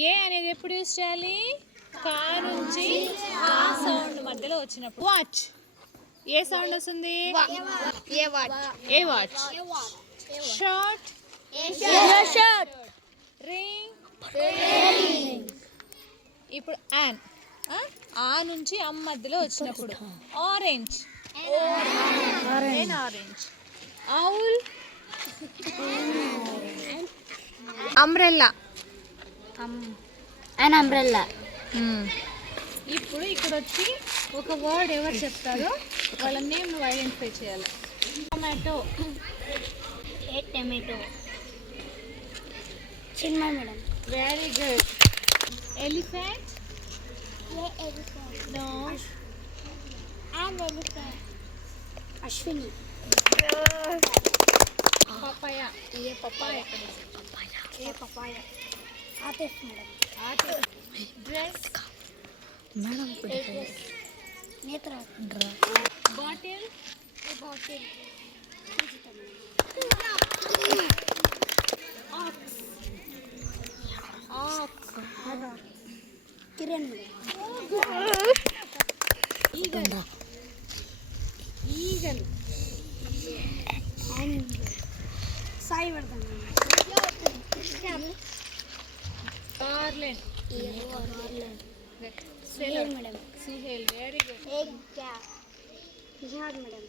ఏ అనేది ఎప్పుడు యూజ్ చేయాలి? కా నుంచి ఆ సౌండ్ మధ్యలో వచ్చినప్పుడు. వాచ్ ఏ సౌండ్ వస్తుంది? ఏ వాచ్. Shirt ring. ఇప్పుడు యాన్ ఆ నుంచి అమ్ మధ్యలో వచ్చినప్పుడు. Orange orange. Owl umbrella an umbrella. ఇప్పుడు ఇక్కడ వచ్చి ఒక వర్డ్ ఎవరు చెప్తారో వాళ్ళ నేమ్ నువ్వు ఐడెంటిఫై చేయాలి. Tomato. A tomato. Chinma madam. Very good. Elephant. A elephant. No. An elephant. Ashwini. Papaya. A papaya. A papaya. Atif madam. Dress. Madam. Netra. Bottle. A bottle. ఆక్. Kiran madam. Eagle. And Sai madam. Garland. Sihel madam. Sihel. Very good. Egg. Jihad madam.